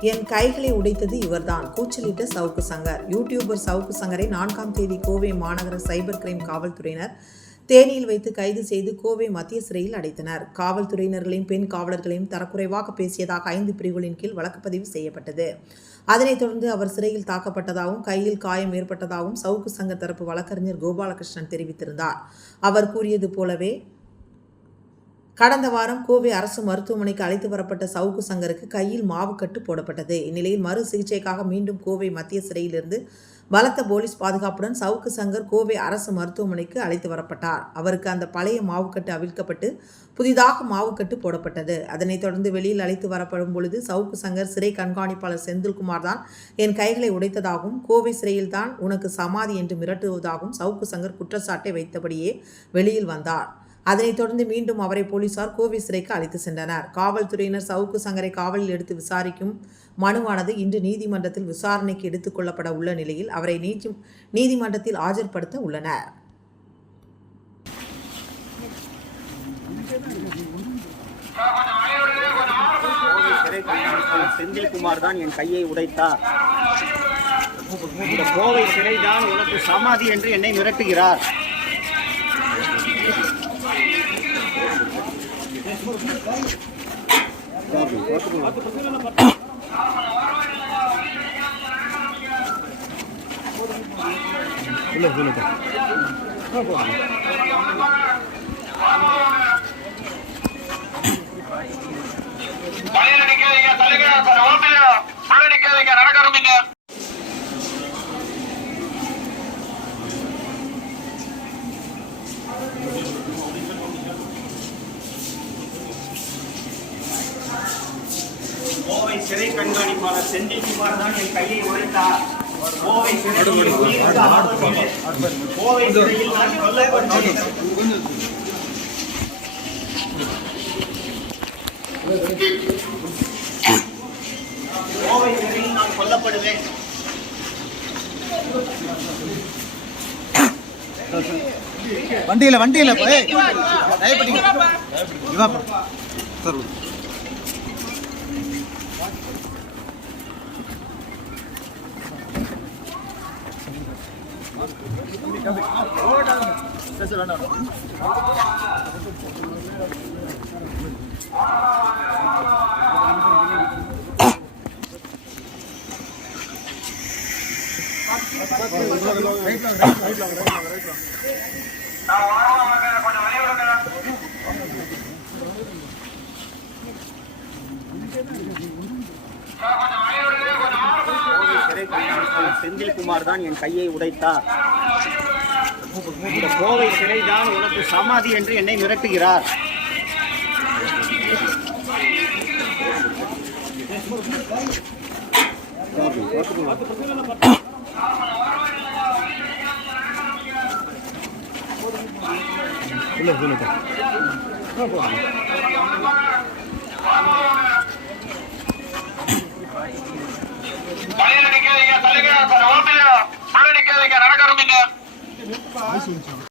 என் கைகளை உடைத்தது இவர்தான். கூச்சலிட்ட சவுக்கு சங்கர். யூடியூபர் சவுக்கு சங்கரை நான்காம் தேதி கோவை மாநகர சைபர் கிரைம் காவல்துறையினர் தேனியில் வைத்து கைது செய்து கோவை மத்திய சிறையில் அடைத்தனர். காவல்துறையினர்களையும் பெண் காவலர்களையும் தரக்குறைவாக பேசியதாக ஐந்து பிரிவுகளின் கீழ் வழக்குப்பதிவு செய்யப்பட்டது. அதனைத் தொடர்ந்து அவர் சிறையில் தாக்கப்பட்டதாகவும் கையில் காயம் ஏற்பட்டதாகவும் சவுக்கு சங்க தரப்பு வழக்கறிஞர் கோபாலகிருஷ்ணன் தெரிவித்திருந்தார். அவர் கூறியது போலவே கடந்த வாரம் கோவை அரசு மருத்துவமனைக்கு அழைத்து வரப்பட்ட சவுக்கு சங்கருக்கு கையில் மாவுக்கட்டு போடப்பட்டது. இந்நிலையில் மறு சிகிச்சைக்காக மீண்டும் கோவை மத்திய சிறையிலிருந்து பலத்த போலீஸ் பாதுகாப்புடன் சவுக்கு சங்கர் கோவை அரசு மருத்துவமனைக்கு அழைத்து வரப்பட்டார். அவருக்கு அந்த பழைய மாவுக்கட்டு அவிழ்க்கப்பட்டு புதிதாக மாவுக்கட்டு போடப்பட்டது. அதனைத் தொடர்ந்து வெளியில் அழைத்து வரப்படும் பொழுது சவுக்கு சங்கர் சிறை கண்காணிப்பாளர் செந்தில்குமார் தான் என் கைகளை உடைத்ததாகவும் கோவை சிறையில்தான் உனக்கு சமாதி என்று மிரட்டுவதாகவும் சவுக்கு சங்கர் குற்றச்சாட்டை வைத்தபடியே வெளியில் வந்தார். அதனைத் தொடர்ந்து மீண்டும் அவரை போலீசார் கோவை சிறைக்கு அழைத்து சென்றனர். காவல்துறையினர் சவுக்கு சங்கரை காவலில் எடுத்து விசாரிக்கும் மனுவானது இன்று நீதிமன்றத்தில் விசாரணைக்கு எடுத்துக்கொள்ளப்பட உள்ள நிலையில் அவரை நீதி நீதிமன்றத்தில் ஆஜர்படுத்த உள்ளனர். செந்தில்குமார் தான் என் கையை உடைத்தார் இந்த கோவை சிறைதான் உனக்கு சமாதி என்று என்னை மிரட்டுகிறார். தலையில நிக்காதீங்க தலைங்க ரோட்டில உள்ள நிக்காதீங்க நடக்க ஆரம்பிங்க. சிறை கண்காணிப்பாளர் செந்தில்குமார் தான் என் கையை உடைத்தார். கோவை சிறையில் கோவை சிறையில் நான் கொல்லப்பட்டேன் கோவை சிறையில் நான் கொல்லப்படுவேன். வண்டியில வண்டியில போய் சார் நான் வாரமா வாங்க கொஞ்சம் வெளிய விடுங்க சார், கொஞ்சம் வெளிய விடுங்க கொஞ்சம் ஆரமா கோவை சிறை கண்காணிப்பாளர் செந்தில்குமார் தான் என் கையை உடைத்தார். இந்த கோவை சிறைதான் உனக்கு சமாதி என்று என்னை மிரட்டுகிறார் இல்லை சொல்லுங்க 还行行